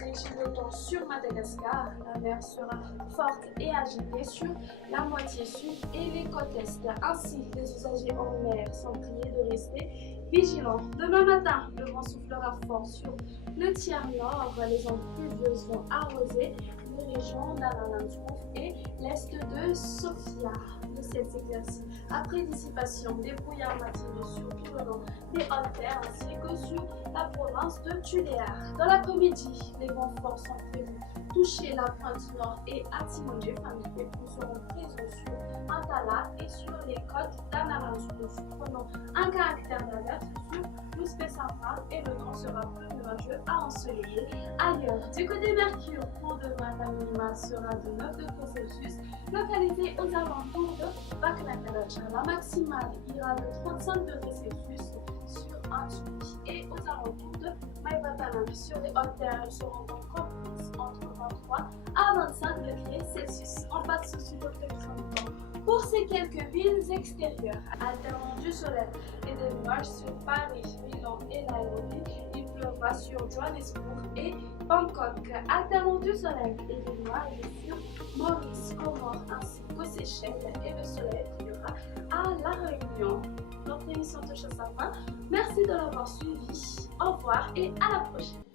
régime le temps sur Madagascar. La mer sera forte et agitée sur la moitié sud et les côtes est. Ainsi, les usagers en mer sont priés de rester vigilants. Demain matin, le vent soufflera fort sur le tiers nord. Les ondes pluvieuses vont arroser les régions d'Ananansmouf et l'est de Sofia. Le ciel s'éclaircit après dissipation des brouillards matinaux sur tout le long des hautes terres ainsi que sur la province de Tudéar. Dans l'après-midi, les vents forts sont prévus toucher la pointe nord et Atimogé. Les pluies seront présents sur Antala et sur les côtes d'Ananansmouf, prenant un caractère d'alerte sur l'Ouzbek-Central et le temps sera peu nuageux à ensoleillé ailleurs. Du côté Mercure, pour demain, la minimale sera de 9 degrés Celsius, localisée aux alentours de Baknakaracha. La maximale ira de 35 degrés Celsius sur Antsouki et aux alentours de Maïbatalam. Sur les hautes terres, elles seront donc comprises entre 23 à 25 degrés Celsius. En bas de ce sujet de pour ces quelques villes extérieures, alternant du soleil et des nuages sur Paris, Milan et Nairobi, il pleuvra sur Johannesburg et Bangkok, alternant du soleil et des nuages sur Maurice, Comores ainsi qu'aux Seychelles, et le soleil brillera à La Réunion. Notre émission touche à sa fin. Merci de l'avoir suivi. Au revoir et à la prochaine.